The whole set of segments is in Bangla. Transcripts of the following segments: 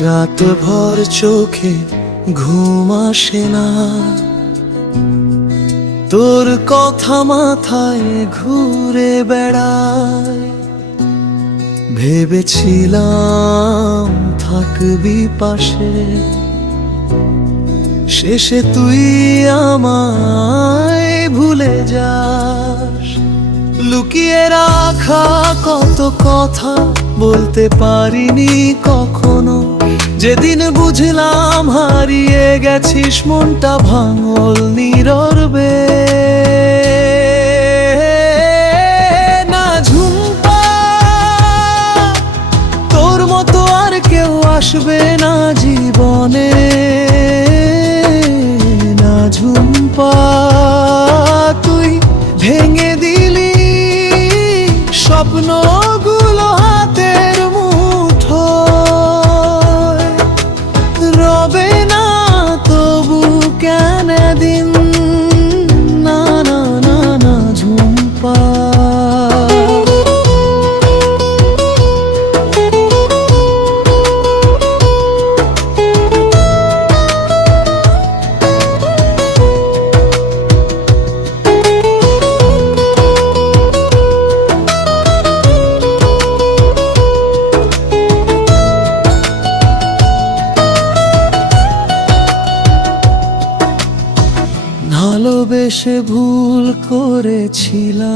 রাত ভর চোখে ঘুম আসে না। তোর কথা মাথায় ঘুরে বেড়ায়। ভেবেছিলাম থাকবি পাশে। শেষে তুই আমায় ভুলে যাস। লুকিয়ে রাখা কত কথা বলতে পারিনি কখনো। যেদিন বুঝলাম হারিয়ে গেছিস মনটা ভাঙল নীরবে। না ঝুমপা, তোর মতো আর কেউ আসবে না জীবনে। না ঝুমপা। ভালোবেসে ভুল করেছিলাম।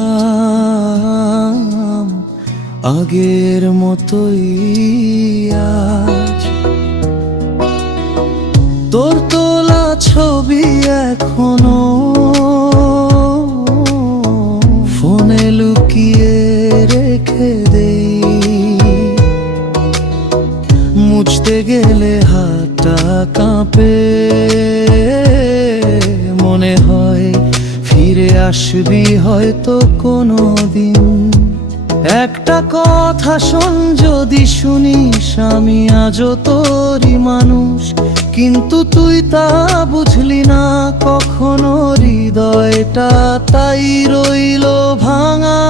আগের মতোই আজ। তোর তোলা ছবি এখনও ফোনে লুকিয়ে রেখে দেই। মুছতে গেলে হাতটা কাঁপে। মনে হয় ফিরে আসবি হয়তো কোনো দিন। একটা কথা শোন, যদি শুনিস আমি আজও তোরই মানুষ, কিন্তু তুই তা বুঝলি না কখনো হৃদয়টা তাই রইল ভাঙা।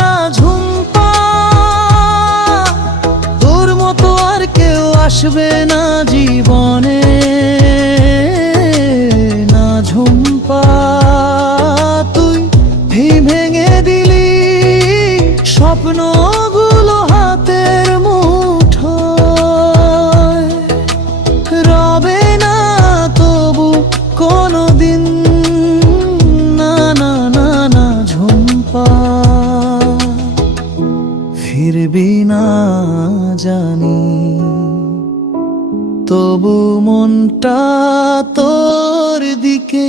না ঝুমপা, তোর মতো আর কেউ আসবে না। স্বপ্নগুলো হাতের মুঠোয়। রবে না তবু কোনো দিন না না না না ঝুমপা ফিরবি না জানি, তবু মনটা তোর দিকে